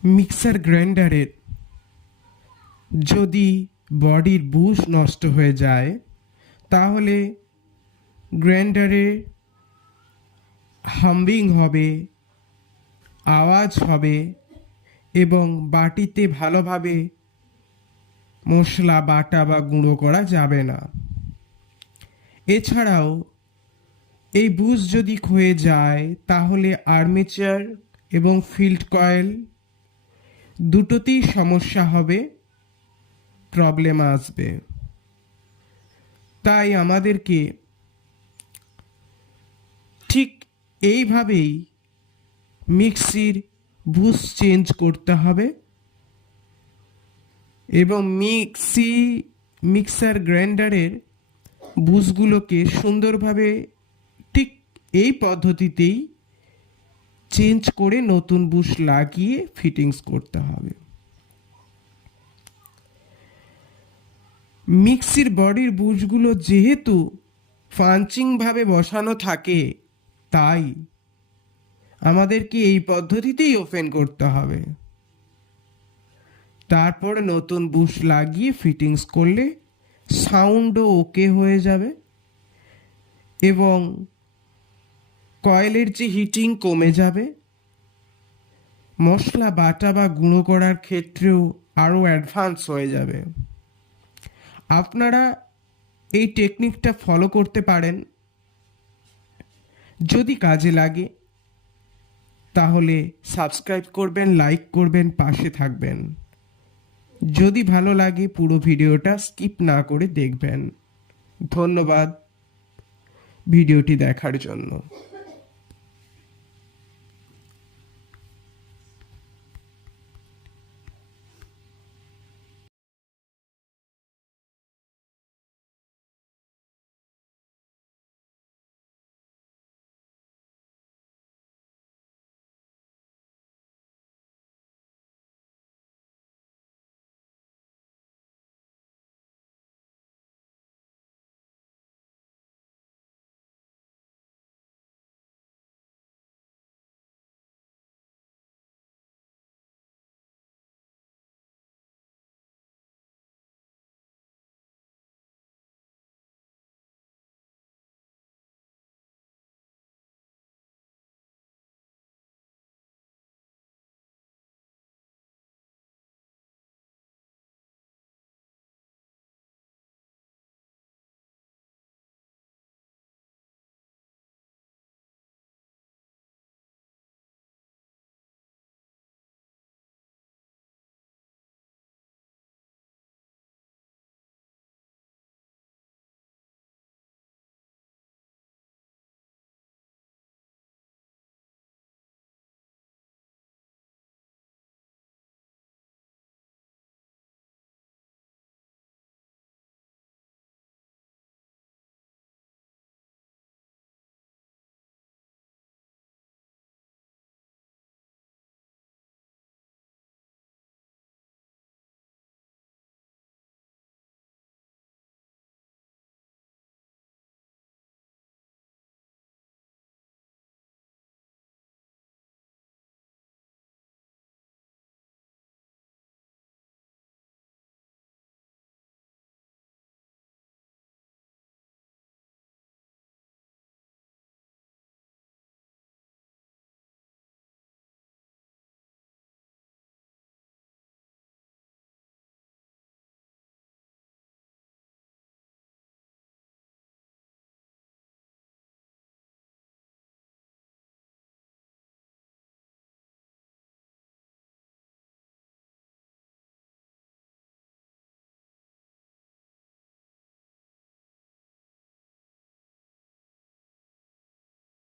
Mixer গ্রাইন্ডারের যদি বডির Bush নষ্ট হয়ে যায় তাহলে গ্রাইন্ডারে হামিং হবে, আওয়াজ হবে এবং বাটিতে ভালোভাবে মশলা বাটা বা গুঁড়ো করা যাবে না। এছাড়াও এই বুশ যদি ক্ষয়ে যায় তাহলে আর্মেচার এবং ফিল্ড কয়েল দুটোতেই সমস্যা হবে, প্রবলেম আসবে। তাই আমাদেরকে ঠিক এইভাবেই মিক্সির বুশ চেঞ্জ করতে হবে এবং মিক্সার গ্রাইন্ডারের বুশগুলোকে সুন্দরভাবে ঠিক এই পদ্ধতিতেই চেঞ্জ করে নতুন বুশ লাগিয়ে ফিটিংস করতে হবে। মিক্সির বডির বুশগুলো যেহেতু পাঞ্চিংভাবে বসানো থাকে তাই আমাদেরকে এই পদ্ধতিতেই ওপেন করতে হবে। তারপর নতুন বুশ লাগিয়ে ফিটিংস করলে সাউন্ডও ওকে হয়ে যাবে এবং কয়েলের যে হিটিং কমে যাবে, মশলা বাটা বা গুঁড়ো করার ক্ষেত্রেও আরও অ্যাডভান্স হয়ে যাবে। আপনারা এই টেকনিকটা ফলো করতে পারেন। যদি কাজে লাগে তাহলে সাবস্ক্রাইব করবেন, লাইক করবেন, পাশে থাকবেন। যদি ভালো লাগে পুরো ভিডিওটা স্কিপ না করে দেখবেন। ধন্যবাদ ভিডিওটি দেখার জন্য।